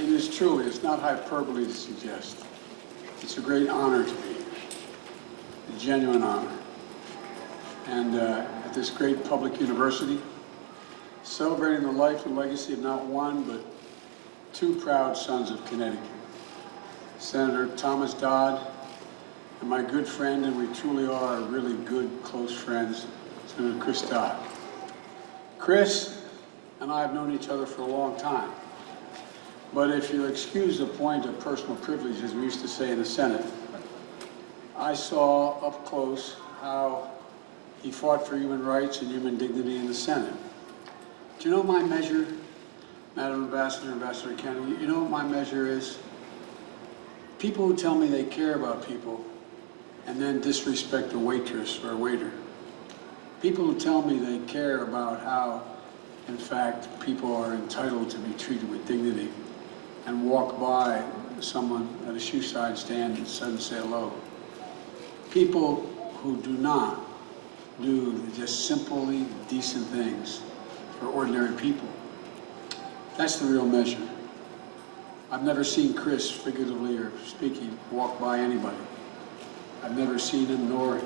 It is truly, it's not hyperbole to suggest. It's a great honor to be here, a genuine honor. And at this great public university, celebrating the life and legacy of not one, but two proud sons of Connecticut, Senator Thomas Dodd and my good friend, and we truly are really good, close friends, Senator Chris Dodd. Chris and I have known each other for a long time. But if you'll excuse the point of personal privilege, as we used to say in the Senate, I saw up close how he fought for human rights and human dignity in the Senate. Do you know what my measure, Madam Ambassador, Ambassador Kennedy, you know what my measure is? People who tell me they care about people and then disrespect a waitress or a waiter. People who tell me they care about how, in fact, people are entitled to be treated with dignity and walk by someone at a shoe-side stand and suddenly say hello. People who do not do just simply decent things for ordinary people. That's the real measure. I've never seen Chris, figuratively or speaking, walk by anybody. I've never seen him, nor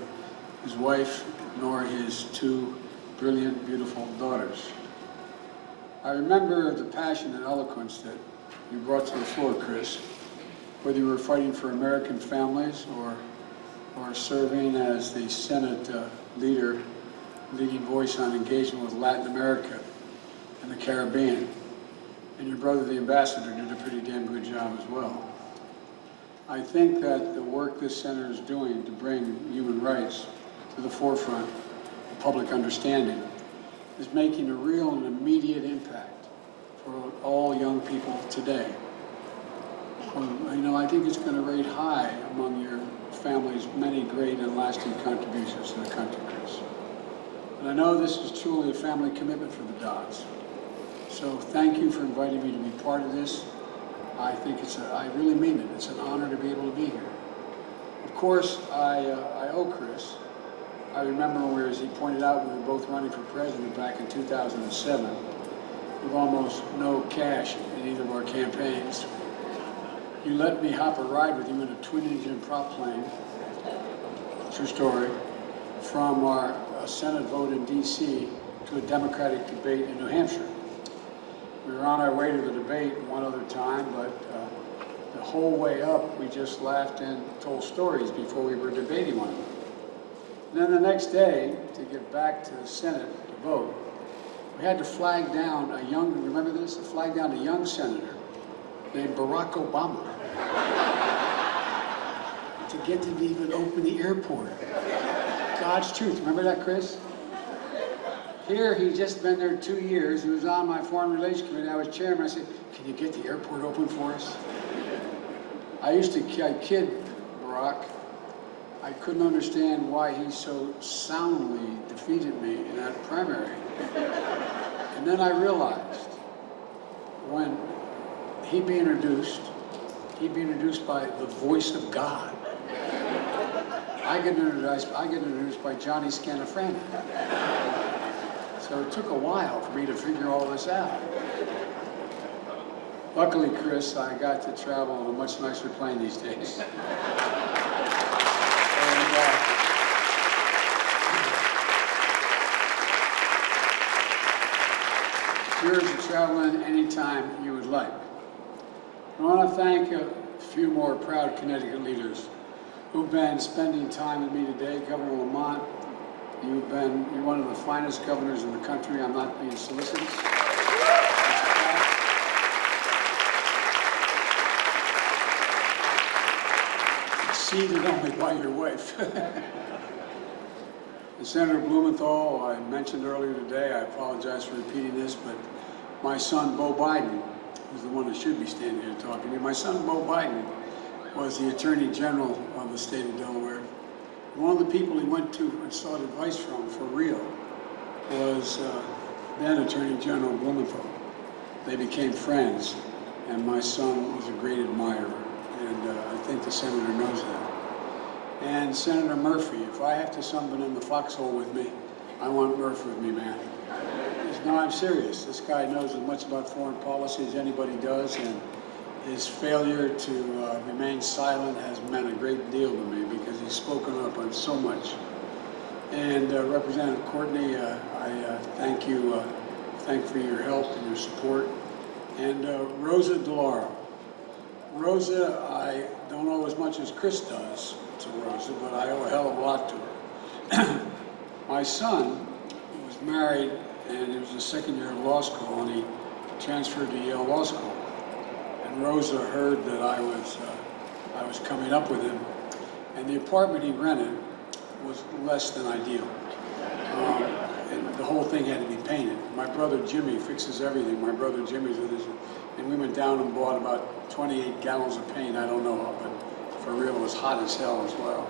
his wife, nor his two brilliant, beautiful daughters. I remember the passion and eloquence that you brought to the floor, Chris, whether you were fighting for American families or serving as the Senate leading voice on engagement with Latin America and the Caribbean. And your brother, the ambassador, did a pretty damn good job as well. I think that the work this center is doing to bring human rights to the forefront of public understanding is making a real and immediate impact for all young people today. You know, I think it's going to rate high among your family's many great and lasting contributions to the country, Chris. And I know this is truly a family commitment for the Dodds. So thank you for inviting me to be part of this. I think I really mean it. It's an honor to be able to be here. Of course, I owe Chris. I remember where, as he pointed out, we were both running for president back in 2007 with almost no cash in either of our campaigns. You let me hop a ride with you in a twin-engine prop plane, true story, from our Senate vote in D.C. to a Democratic debate in New Hampshire. We were on our way to the debate one other time, but the whole way up, we just laughed and told stories before we were debating one of them. And then the next day, to get back to the Senate to vote, we had to flag down a young, remember this? Flag down a young senator named Barack Obama to get him to even open the airport. God's truth. Remember that, Chris? Here, he'd just been there 2 years. He was on my Foreign Relations Committee. I was chairman. I said, can you get the airport open for us? I used to kid Barack. I couldn't understand why he so soundly defeated me in that primary. And then I realized when he'd be introduced by the voice of God. I get introduced by Johnny Scanafrani. So it took a while for me to figure all this out. Luckily, Chris, I got to travel on a much nicer plane these days. Yours to travel in anytime you would like. I want to thank a few more proud Connecticut leaders who've been spending time with me today. Governor Lamont, you're one of the finest governors in the country. I'm not being solicitous. Seated only by your wife. And Senator Blumenthal, I mentioned earlier today, I apologize for repeating this, but my son, Beau Biden, who's the one that should be standing here talking to you. My son, Beau Biden, was the Attorney General of the state of Delaware. One of the people he went to and sought advice from, for real, was then Attorney General Blumenthal. They became friends, and my son was a great admirer, and I think the senator knows that. And Senator Murphy, if I have to summon in the foxhole with me, I want Murphy with me, man. No, I'm serious. This guy knows as much about foreign policy as anybody does, and his failure to remain silent has meant a great deal to me because he's spoken up on so much. And Representative Courtney, I thank you, thank for your help and your support. And Rosa DeLauro. Rosa, I don't owe as much as Chris does to Rosa, but I owe a hell of a lot to her. My son was married, and he was in the second year of law school, and he transferred to Yale Law School. And Rosa heard that I was coming up with him, and the apartment he rented was less than ideal. And the whole thing had to be painted. My brother Jimmy fixes everything. My brother Jimmy's with us, and we went down and bought about 28 gallons of paint. I don't know how, but for real, it was hot as hell as well.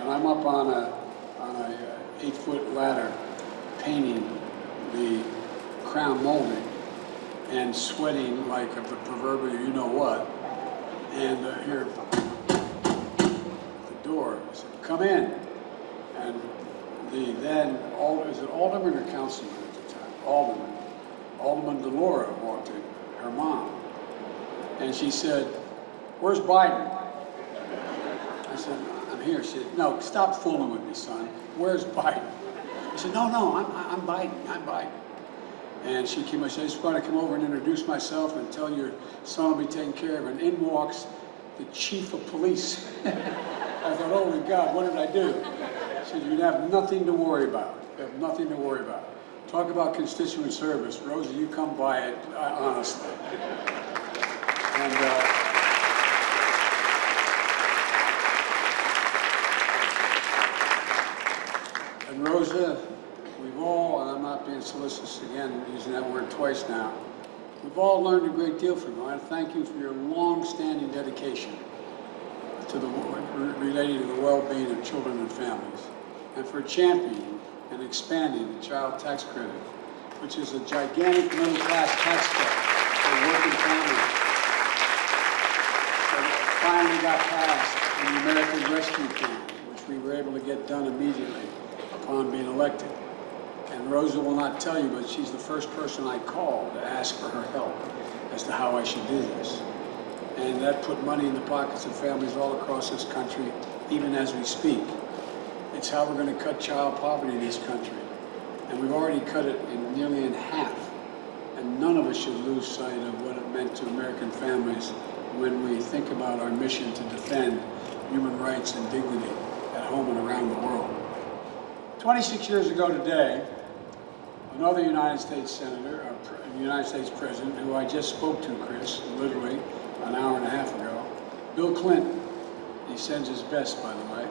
And I'm up on a 8-foot ladder painting the crown molding and sweating like of the proverbial you know what. And here, the door, I said, come in. And the then, is it Alderman or Councilman at the time? Alderman DeLauro walked in, her mom. And she said, where's Biden? I said, I'm here. She said, no, stop fooling with me, son. Where's Biden? I said, no, I'm Biden, I'm Biden. And she came, I said, I just want to come over and introduce myself and tell your son will be taken care of. And in walks the chief of police. I thought, oh my God, what did I do? She said, you have nothing to worry about. You have nothing to worry about. Talk about constituent service. Rosa, you come by it, honestly. And Rosa, we've all, and I'm not being solicitous again, using that word twice now, we've all learned a great deal from you. I thank you for your long-standing dedication to relating to the well-being of children and families, and for championing and expanding the child tax credit, which is a gigantic middle-class tax cut for working families that finally got passed in the American Rescue Plan, which we were able to get done immediately upon being elected. And Rosa will not tell you, but she's the first person I called to ask for her help as to how I should do this. And that put money in the pockets of families all across this country, even as we speak. It's how we're going to cut child poverty in this country. And we've already cut it nearly in half. And none of us should lose sight of what it meant to American families when we think about our mission to defend human rights and dignity at home and around the world. 26 years ago today, another United States Senator, United States President, who I just spoke to, Chris, literally an hour and a half ago, Bill Clinton, he sends his best, by the way,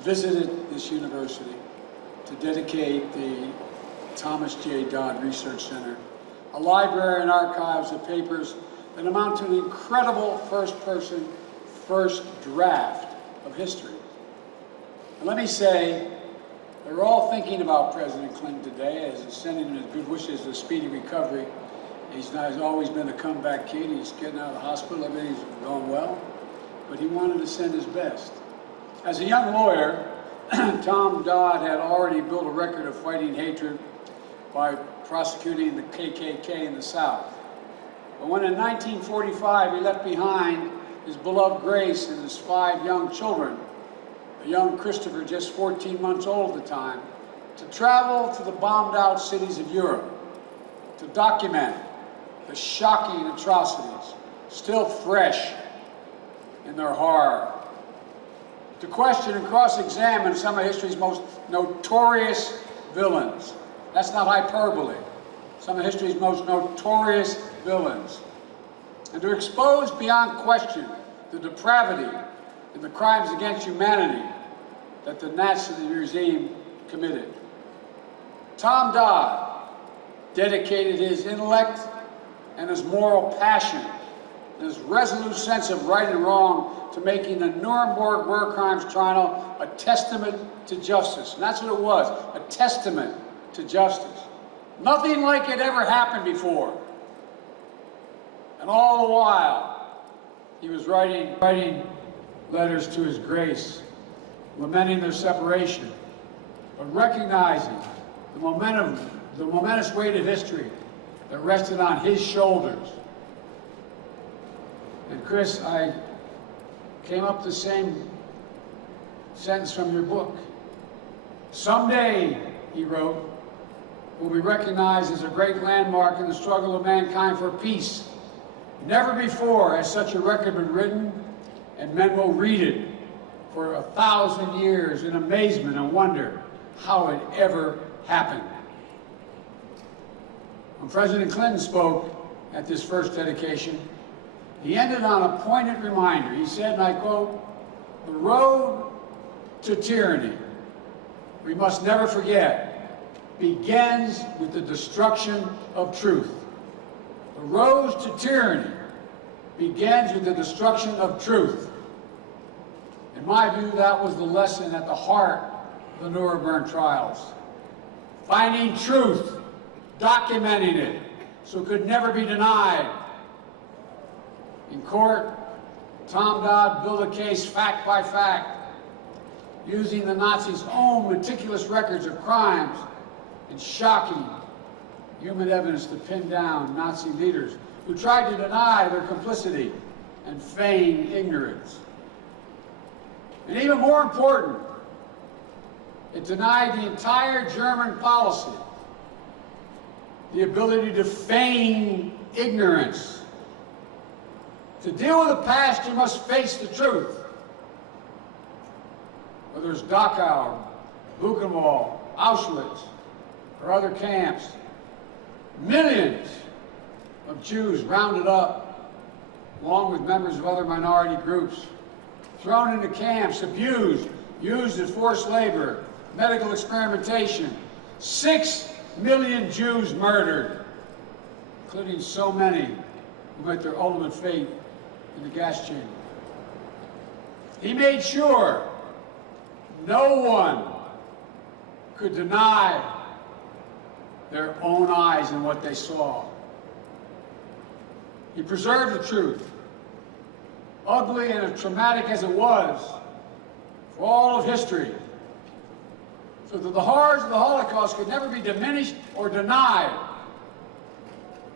visited this university to dedicate the Thomas J. Dodd Research Center, a library and archives of papers that amount to an incredible first-person, first draft of history. And let me say, they're all thinking about President Clinton today as he's sending him his good wishes of speedy recovery. He's always been a comeback kid. He's getting out of the hospital. Everything's going well. But he wanted to send his best. As a young lawyer, Tom Dodd had already built a record of fighting hatred by prosecuting the KKK in the South. But when in 1945 he left behind his beloved Grace and his 5 young children, a young Christopher, just 14 months old at the time, to travel to the bombed-out cities of Europe to document the shocking atrocities still fresh in their horror, to question and cross-examine some of history's most notorious villains. That's not hyperbole. Some of history's most notorious villains. And to expose beyond question the depravity and the crimes against humanity that the Nazi regime committed. Tom Dodd dedicated his intellect and his moral passion and his resolute sense of right and wrong to making the Nuremberg war crimes trial a testament to justice. And that's what it was, a testament to justice. Nothing like it ever happened before. And all the while, he was writing letters to his Grace, lamenting their separation, but recognizing the momentous weight of history that rested on his shoulders. And Chris, I came up with the same sentence from your book. Someday, he wrote, will be recognized as a great landmark in the struggle of mankind for peace. Never before has such a record been written, and men will read it for 1,000 years in amazement and wonder how it ever happened. When President Clinton spoke at this first dedication, he ended on a poignant reminder. He said, and I quote, "The road to tyranny, we must never forget, begins with the destruction of truth." The road to tyranny begins with the destruction of truth. In my view, that was the lesson at the heart of the Nuremberg trials. Finding truth, documenting it, so it could never be denied. In court, Tom Dodd built a case fact by fact, using the Nazis' own meticulous records of crimes and shocking human evidence to pin down Nazi leaders who tried to deny their complicity and feign ignorance. And even more important, it denied the entire German policy the ability to feign ignorance. To deal with the past, you must face the truth. Whether it's Dachau, Buchenwald, Auschwitz, or other camps, millions of Jews rounded up, along with members of other minority groups, thrown into camps, abused, used as forced labor, medical experimentation. 6 million Jews murdered, including so many who met their ultimate fate in the gas chamber. He made sure no one could deny their own eyes and what they saw. He preserved the truth, ugly and as traumatic as it was, for all of history, so that the horrors of the Holocaust could never be diminished or denied,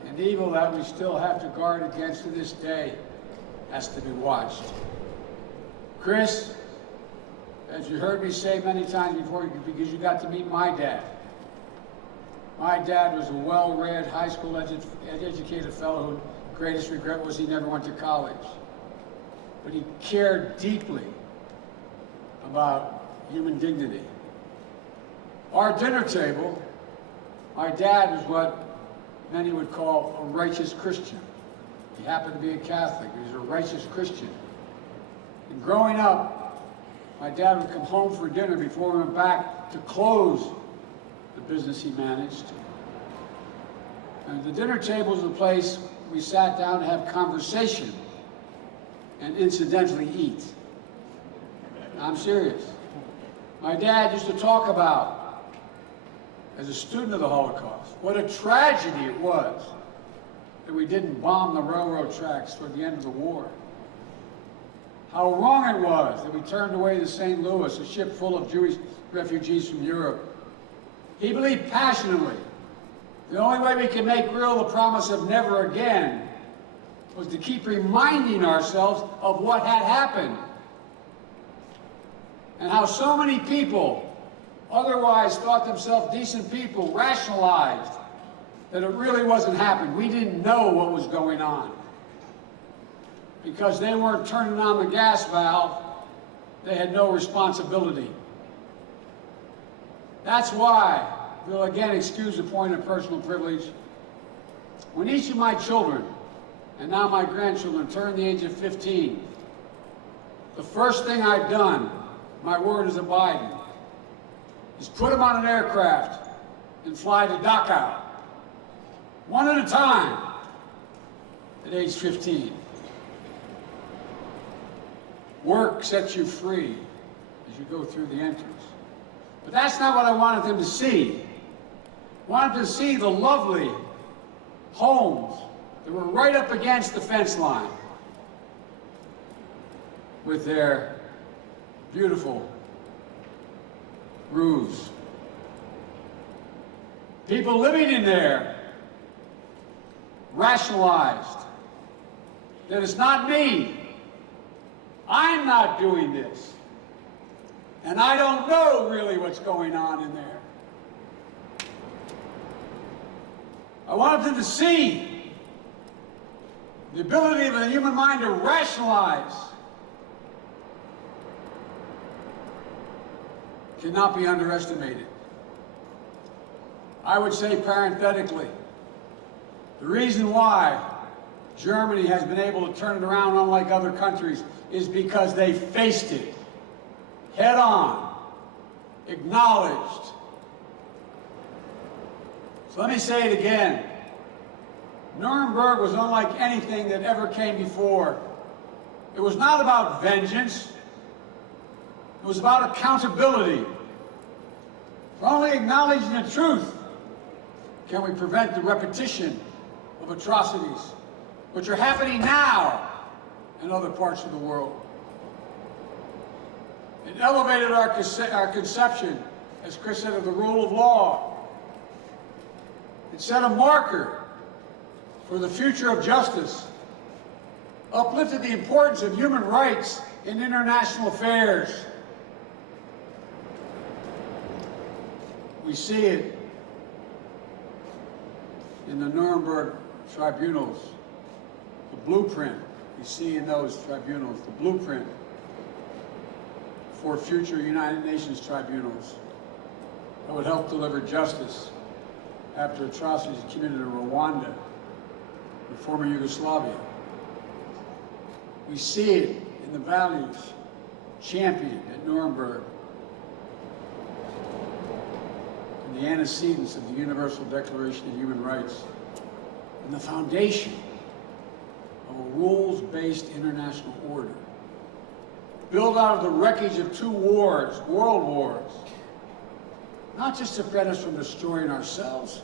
and evil that we still have to guard against to this day has to be watched. Chris, as you heard me say many times before, because you got to meet my dad. My dad was a well-read, high school educated fellow whose greatest regret was he never went to college. But he cared deeply about human dignity. Our dinner table, my dad was what many would call a righteous Christian. He happened to be a Catholic. He was a righteous Christian. And growing up, my dad would come home for dinner before we went back to close the business he managed. And the dinner table was the place we sat down to have conversation and incidentally eat. I'm serious. My dad used to talk about, as a student of the Holocaust, what a tragedy it was that we didn't bomb the railroad tracks toward the end of the war. How wrong it was that we turned away the St. Louis, a ship full of Jewish refugees from Europe. He believed passionately the only way we can make real the promise of never again was to keep reminding ourselves of what had happened and how so many people otherwise thought themselves decent people rationalized that it really wasn't happening. We didn't know what was going on. Because they weren't turning on the gas valve, they had no responsibility. That's why, we'll again excuse the point of personal privilege, when each of my children, and now my grandchildren, turn the age of 15, the first thing I've done, my word is abiding, is put them on an aircraft and fly to Dachau, one at a time, at age 15. Work sets you free as you go through the entrance. But that's not what I wanted them to see. I wanted them to see the lovely homes that were right up against the fence line with their beautiful roofs. People living in there, rationalized, that it's not me. I'm not doing this. And I don't know really what's going on in there. I wanted them to see the ability of the human mind to rationalize cannot be underestimated. I would say parenthetically, the reason why Germany has been able to turn it around unlike other countries is because they faced it head on, acknowledged. So let me say it again. Nuremberg was unlike anything that ever came before. It was not about vengeance. It was about accountability. For only acknowledging the truth can we prevent the repetition of atrocities, which are happening now in other parts of the world. It elevated our conception, as Chris said, of the rule of law. It set a marker for the future of justice, uplifted the importance of human rights in international affairs. We see it in the Nuremberg tribunals, the blueprint we see in those tribunals, the blueprint for future United Nations tribunals that would help deliver justice after atrocities committed in Rwanda, the former Yugoslavia. We see it in the values championed at Nuremberg, in the antecedents of the Universal Declaration of Human Rights, and the foundation of a rules-based international order, built out of the wreckage of two wars, world wars, not just to prevent us from destroying ourselves,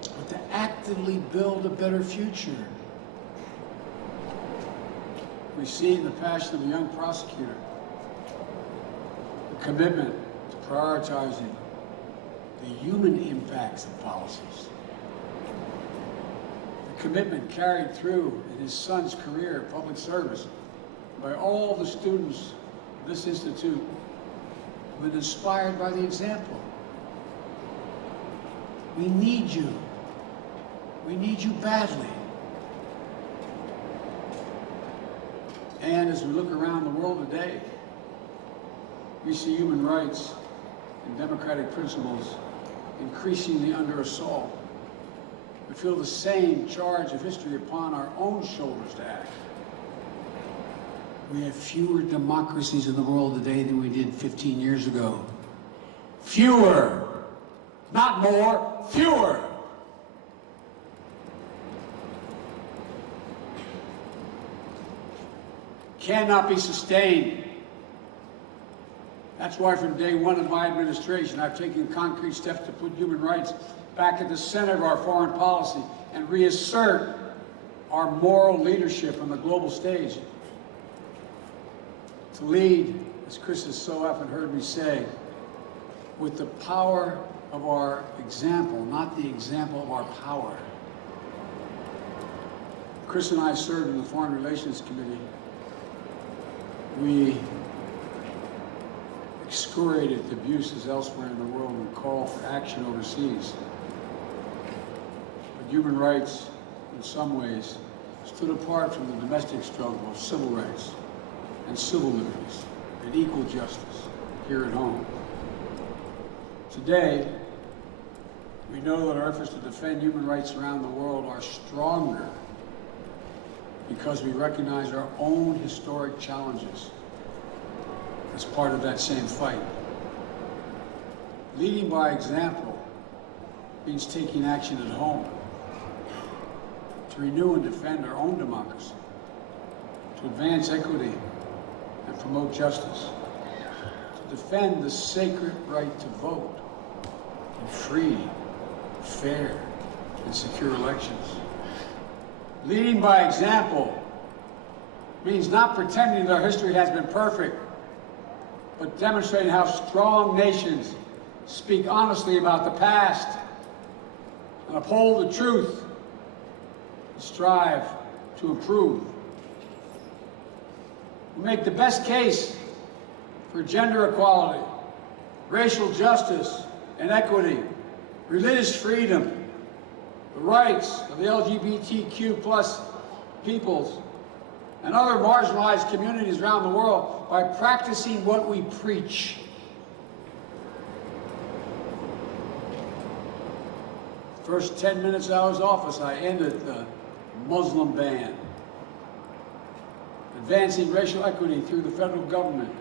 but to actively build a better future. We see in the passion of a young prosecutor the commitment to prioritizing the human impacts of policies. The commitment carried through in his son's career of public service by all the students of this institute who have been inspired by the example. We need you. We need you badly. And as we look around the world today, we see human rights and democratic principles increasingly under assault. We feel the same charge of history upon our own shoulders to act. We have fewer democracies in the world today than we did 15 years ago. Fewer. Not more, fewer. Cannot be sustained. That's why from day one of my administration, I've taken concrete steps to put human rights back at the center of our foreign policy and reassert our moral leadership on the global stage. To lead, as Chris has so often heard me say, with the power of our example, not the example of our power. Chris and I served in the Foreign Relations Committee. We excoriated abuses elsewhere in the world and called for action overseas. But human rights, in some ways, stood apart from the domestic struggle of civil rights and civil liberties and equal justice here at home. Today, we know that our efforts to defend human rights around the world are stronger because we recognize our own historic challenges as part of that same fight. Leading by example means taking action at home to renew and defend our own democracy, to advance equity and promote justice, to defend the sacred right to vote in free, fair, and secure elections. Leading by example means not pretending that our history has been perfect, but demonstrating how strong nations speak honestly about the past and uphold the truth and strive to improve. We make the best case for gender equality, racial justice and equity, religious freedom, the rights of the LGBTQ+ peoples, and other marginalized communities around the world by practicing what we preach. First 10 minutes I was office, I ended the Muslim ban, advancing racial equity through the federal government,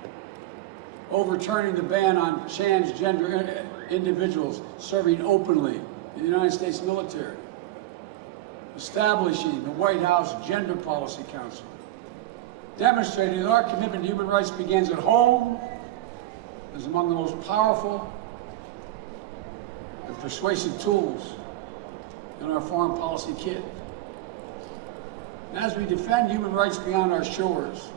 overturning the ban on transgender individuals serving openly in the United States military, establishing the White House Gender Policy Council, demonstrating that our commitment to human rights begins at home, is among the most powerful and persuasive tools in our foreign policy kit. And as we defend human rights beyond our shores,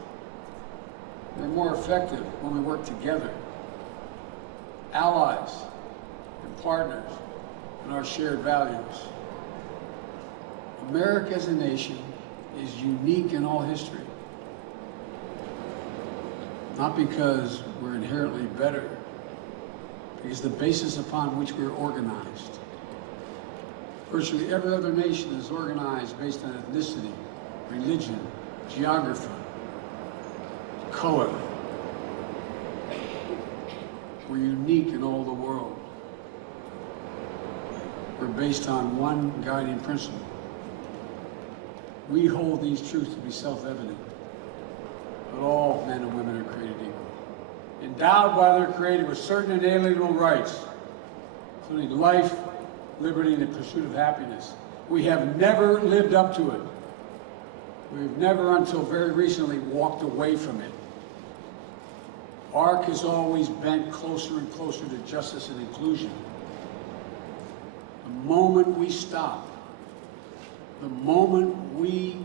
we're more effective when we work together, allies and partners in our shared values. America as a nation is unique in all history, not because we're inherently better, because the basis upon which we're organized. Virtually every other nation is organized based on ethnicity, religion, geography, color. We're unique in all the world. We're based on one guiding principle. We hold these truths to be self-evident, that all men and women are created equal, endowed by their Creator with certain inalienable rights, including life, liberty, and the pursuit of happiness. We have never lived up to it. We've never, until very recently, walked away from it. ARC has always bent closer and closer to justice and inclusion. The moment we stop, the moment we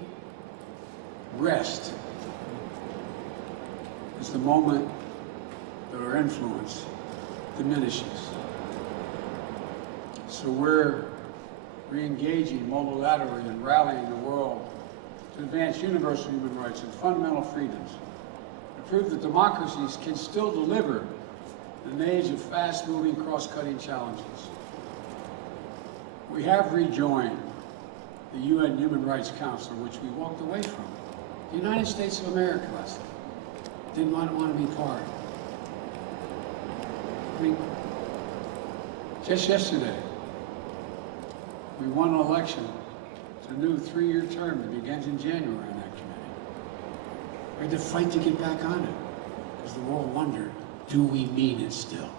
rest, is the moment that our influence diminishes. So we're re-engaging multilaterally and rallying the world to advance universal human rights and fundamental freedoms, to prove that democracies can still deliver in an age of fast-moving, cross-cutting challenges. We have rejoined the UN Human Rights Council, which we walked away from. The United States of America last night didn't want to be part. I mean, just yesterday, we won an election. It's a new 3-year term that begins in January in that committee. We had to fight to get back on it because the world wondered, do we mean it still?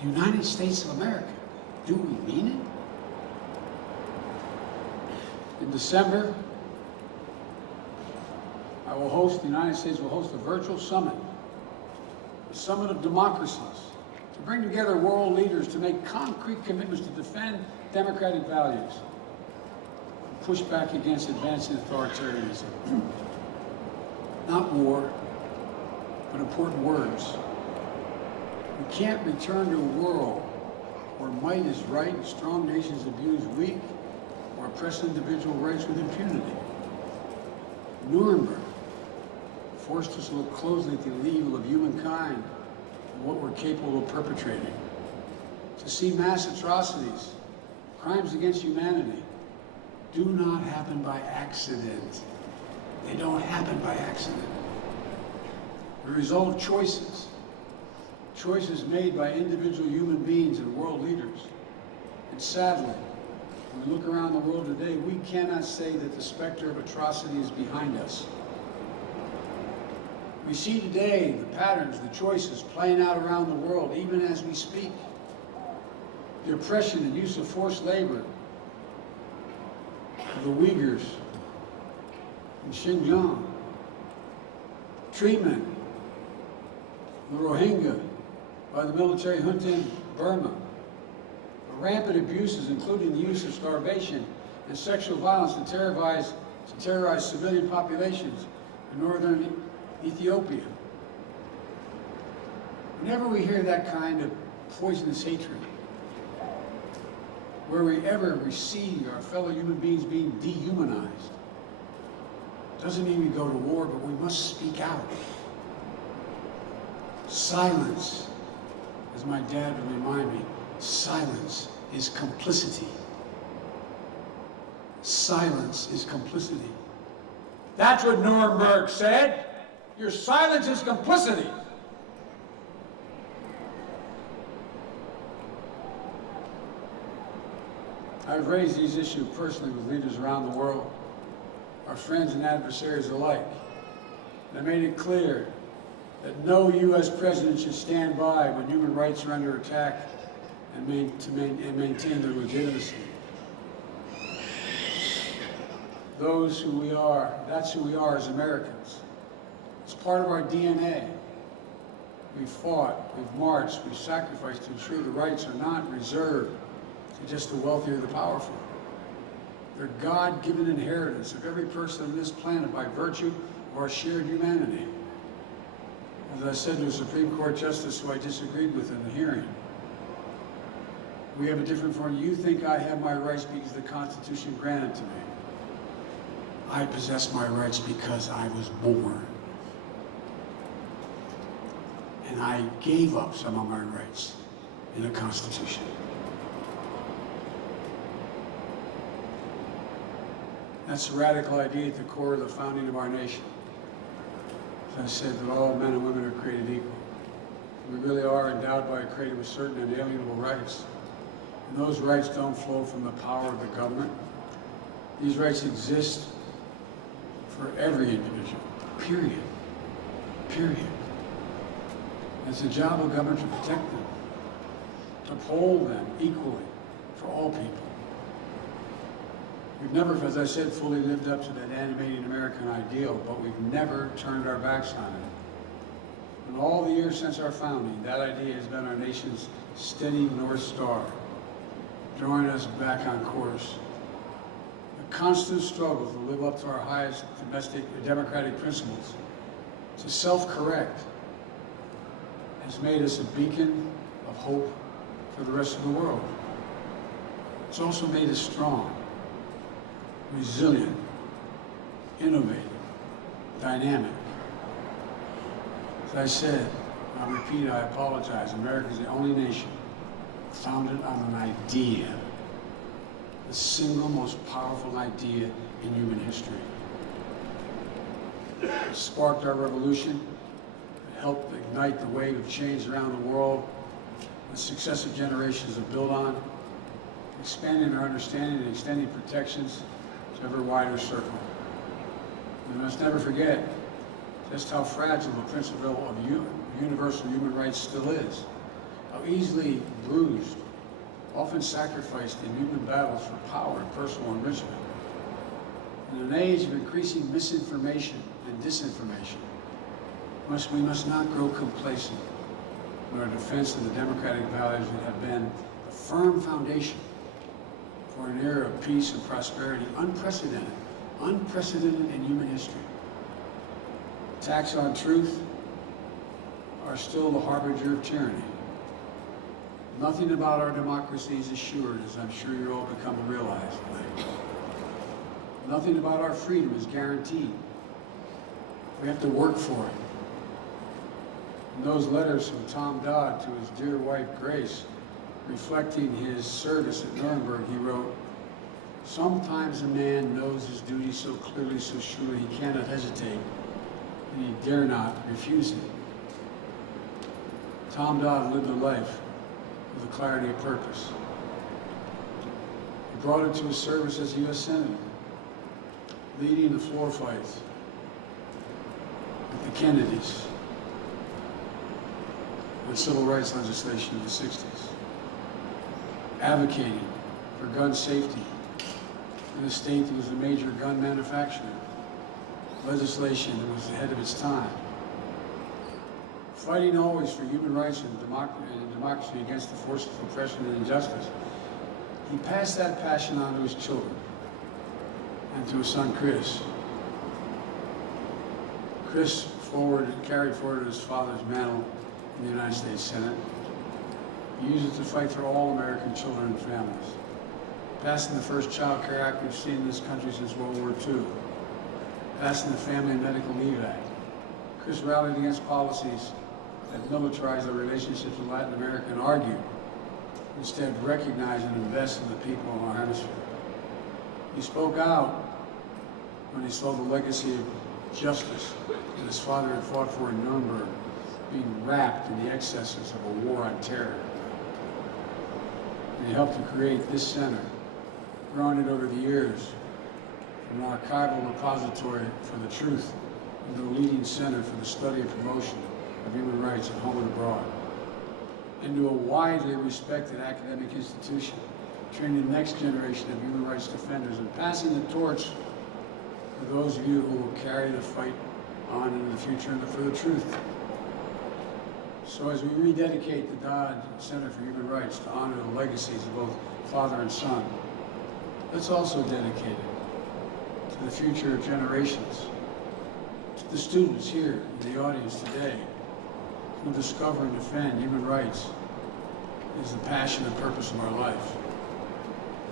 The United States of America, do we mean it? In December, the United States will host a virtual summit, the Summit of Democracies, to bring together world leaders to make concrete commitments to defend democratic values and push back against advancing authoritarianism. Not war, but important words. We can't return to a world where might is right and strong nations abuse weak or oppress individual rights with impunity. Nuremberg forced us to look closely at the evil of humankind and what we're capable of perpetrating. To see mass atrocities, crimes against humanity, do not happen by accident. They don't happen by accident. The result of choices. Choices made by individual human beings and world leaders. And sadly, when we look around the world today, we cannot say that the specter of atrocity is behind us. We see today the patterns, the choices playing out around the world, even as we speak. The oppression and use of forced labor of the Uyghurs in Xinjiang. Treatment of the Rohingya by the military junta in Burma. The rampant abuses, including the use of starvation and sexual violence to terrorize civilian populations in northern Ethiopia. Whenever we hear that kind of poisonous hatred, where we ever see our fellow human beings being dehumanized. Doesn't mean we go to war, but we must speak out. Silence, as my dad would remind me, silence is complicity. Silence is complicity. That's what Nuremberg said. Your silence is complicity. I've raised these issues personally with leaders around the world, our friends and adversaries alike. And I made it clear that no U.S. president should stand by when human rights are under attack and maintain their legitimacy. Those who we are, that's who we are as Americans. It's part of our DNA. We've fought, we've marched, we've sacrificed to ensure the rights are not reserved to just the wealthy or the powerful. They're God-given inheritance of every person on this planet by virtue of our shared humanity. As I said to a Supreme Court justice who I disagreed with in the hearing, we have a different form. You think I have my rights because the Constitution granted to me. I possess my rights because I was born. And I gave up some of my rights in the Constitution. That's the radical idea at the core of the founding of our nation. As I said, that all men and women are created equal. We really are endowed by a Creator with certain inalienable rights. And those rights don't flow from the power of the government. These rights exist for every individual, period. Period. It's the job of government to protect them, to uphold them equally for all people. We've never, as I said, fully lived up to that animating American ideal, but we've never turned our backs on it. In all the years since our founding, that idea has been our nation's steady North Star, drawing us back on course. The constant struggle to live up to our highest domestic democratic principles, to self-correct, has made us a beacon of hope for the rest of the world. It's also made us strong, resilient, innovative, dynamic. As I said, I'll repeat, I apologize, America is the only nation founded on an idea, the single most powerful idea in human history. It sparked our revolution, it helped ignite the wave of change around the world that successive generations have built on, expanding our understanding and extending protections to ever wider circle. We must never forget just how fragile the principle of universal human rights still is, how easily bruised, often sacrificed in human battles for power and personal enrichment. In an age of increasing misinformation and disinformation, we must not grow complacent in our defense of the democratic values that have been the firm foundation for an era of peace and prosperity, unprecedented in human history. Attacks on truth are still the harbinger of tyranny. Nothing about our democracy is assured, as I'm sure you're all become to realize today. Nothing about our freedom is guaranteed. We have to work for it. In those letters from Tom Dodd to his dear wife, Grace, reflecting his service at Nuremberg, he wrote, "Sometimes a man knows his duty so clearly, so surely, he cannot hesitate, and he dare not refuse it." Tom Dodd lived a life with a clarity of purpose. He brought it to his service as a U.S. Senator, leading the floor fights with the Kennedys on civil rights legislation in the 60s, advocating for gun safety in a state that was a major gun manufacturer, legislation that was ahead of its time, fighting always for human rights and democracy against the forces of oppression and injustice. He passed that passion on to his children and to his son, Chris. Chris carried forward his father's mantle in the United States Senate. He used it to fight for all American children and families. passing the first Child Care Act we've seen in this country since World War II, passing the Family and Medical Leave Act. Chris rallied against policies that militarize our relationships with Latin America and argued, instead recognize and invest in the people in our hemisphere. He spoke out when he saw the legacy of justice that his father had fought for in Nuremberg being wrapped in the excesses of a war on terror. And he helped to create this center, growing it over the years from an archival repository for the truth into a leading center for the study and promotion of human rights at home and abroad, into a widely respected academic institution, training the next generation of human rights defenders and passing the torch to those of you who will carry the fight on into the future and for the truth. So as we rededicate the Dodd Center for Human Rights to honor the legacies of both father and son, let's also dedicate it to the future generations, to the students here in the audience today who discover and defend human rights is the passion and purpose of our life.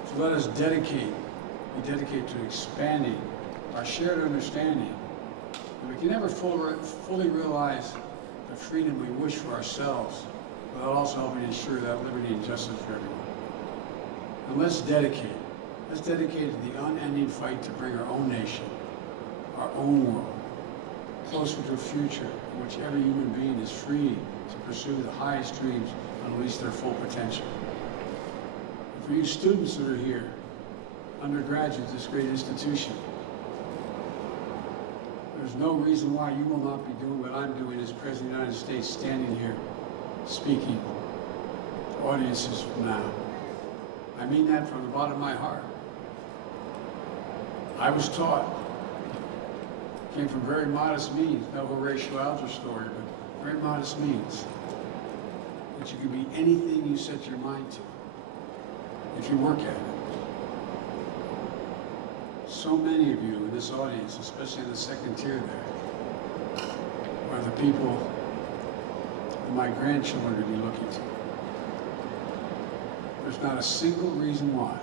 So let us be dedicated to expanding our shared understanding that we can never fully realize the freedom we wish for ourselves, without also helping ensure that liberty and justice for everyone. And let's dedicate to the unending fight to bring our own nation, our own world, closer to a future in which every human being is free to pursue the highest dreams and unleash their full potential. And for you students that are here, undergraduates at this great institution, there's no reason why you will not be doing what I'm doing as President of the United States, standing here, speaking to audiences from now. I mean that from the bottom of my heart. I was taught, came from very modest means, no Horatio Alger story, but very modest means, that you can be anything you set your mind to, if you work at it. So many of you in this audience, especially in the second tier there, are the people that my grandchildren are going to be looking to. There's not a single reason why,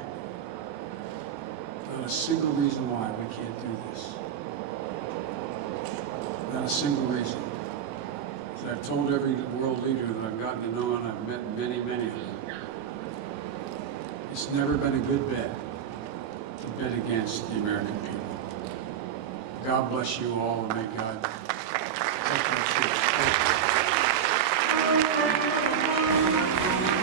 we can't do this. Not a single reason. As I've told every world leader that I've gotten to know, and I've met many, many of them, it's never been a good bet to bet against the American people. God bless you all, and may God take you.